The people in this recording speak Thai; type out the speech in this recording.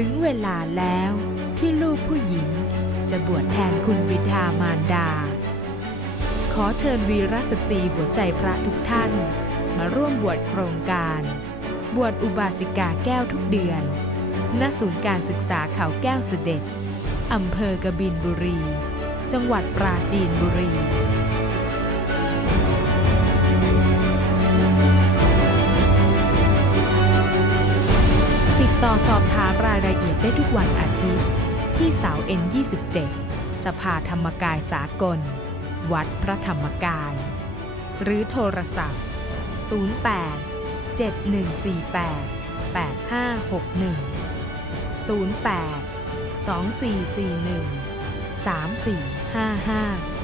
ถึงเวลาแล้วที่ลูกผู้หญิงจะบวชแทนคุณบิดามารดา ขอเชิญวีรสตรีหัวใจพระทุกท่าน มาร่วมบวชโครงการ บวชอุบาสิกาแก้วทุกเดือน ณ ศูนย์การศึกษาเขาแก้วเสด็จ อำเภอกบินบุรี จังหวัดปราจีนบุรี ต่อสอบถามรายละเอียดได้ทุกวันอาทิตย์ ที่เสา N27 สภาธรรมกายสากล วัดพระธรรมกาย หรือโทรศัพท์ 08 7148 8561 08 2441 3455